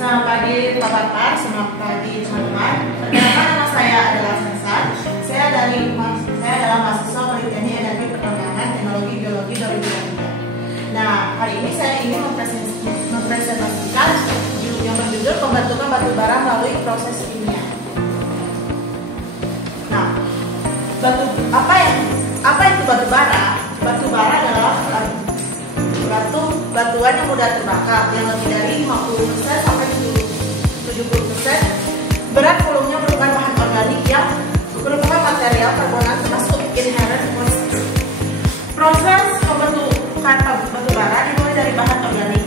Selamat pagi Pak Bapak, selamat pagi teman-teman. Perkenalkan, nama saya adalah Sansan. Saya adalah mahasiswa penelitian energi pertambangan teknologi biologi 2023. Nah, hari ini saya ingin mempresentasikan yang berjudul pembentukan batu bara melalui proses kimia. Nah, apa itu batu bara? Batu bara adalah batuan yang mudah terbakar yang lebih dari 50% sampai 70%. Berat volumenya merupakan bahan organik yang merupakan material karbonan termasuk inherent moisture. Proses pembentukan batu bara dimulai dari bahan organik.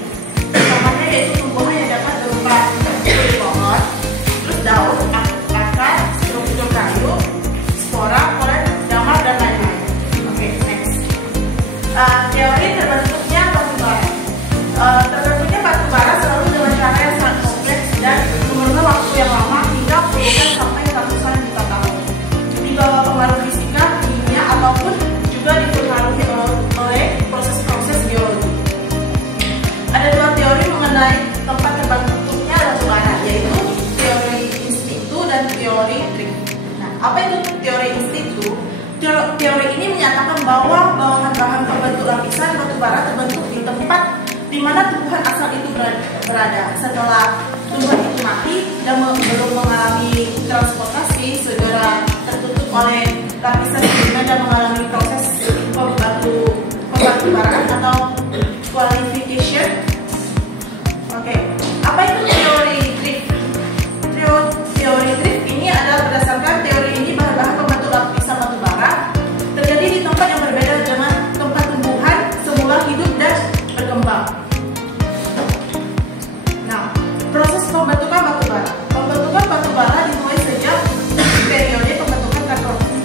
Contohnya yaitu tumbuhan yang dapat berupa kulit pohon, terus daun, akar, struktur kayu, spora, polen, damar, dan lain-lain. Oke, next. Teori terbentuknya batu bara. Terbentuknya batu bara selalu dengan cara yang sangat kompleks dan memerlukan waktu yang lama hingga puluhan sampai ratusan juta tahun. Di bawah pengaruh fisika, kimia, ataupun juga dipengaruhi oleh proses-proses geologi. Ada dua teori mengenai tempat terbentuknya batu bara, yaitu teori in situ dan teori drift. Nah, apa itu teori in situ? Teori ini menyatakan bahwa bahan-bahan pembentuk lapisan batu bara terbentuk di tempat di mana tumbuhan asal itu berada. Setelah tumbuhan itu mati dan belum mengalami transportasi, segera tertutup oleh lapisan sedimen dan mengalami proses pembatu baraan atau qualification. Oke, apa itu teori drift? Teori drift ini adalah berdasarkan teori ini bahan-bahan pembentuk lapisan batu bara terjadi di tempat yang berbeda dengan tempat tumbuhan semula hidup dan berkembang. Nah, proses pembentukan batu bara. Pembentukan batu bara dimulai sejak periode pembentukan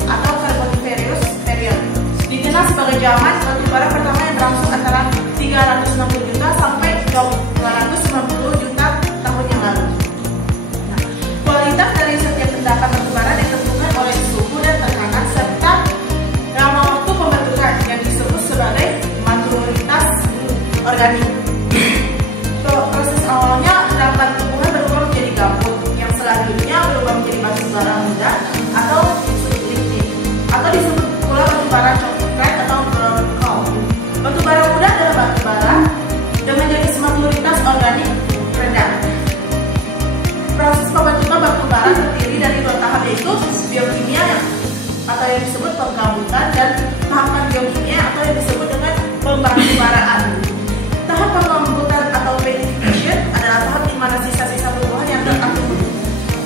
atau Carboniferous period. Dikenal sebagai zaman batu bara pertama yang berlangsung antara 360 juta sampai 290 juta tahun yang lalu. Nah, kualitas dari setiap endapan batu bara ditentukan oleh suhu dan tekanan serta lama waktu pembentukan yang disebut sebagai maturitas organik. Proses awalnya endapan tumbuhan berubah menjadi gambut, yang selanjutnya berubah menjadi batu bara muda atau disebut lignit, atau disebut pula batu bara coklat atau brown coal. Batu bara muda adalah batu bara dengan jenis maturitas organik rendah. Proses pembentukan batu bara terdiri dari dua tahap, yaitu biokimia atau yang disebut penggambutan dan tahapan geokimia atau yang disebut dengan pembatu baraan. Tahap penggambutan atau beatification adalah tahap di mana sisa-sisa tumbuhan yang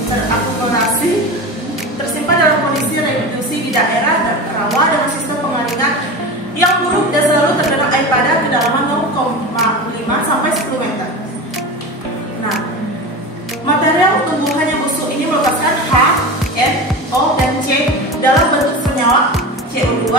terakumulasi tersimpan dalam kondisi reduksi di daerah rawa dengan sistem pengalingan yang buruk dan selalu tergenang air pada kedalaman 0,5 sampai 10 meter. Nah, material tumbuhan yang busuk ini melepaskan H, N, O, dan C dalam bentuk senyawa CO2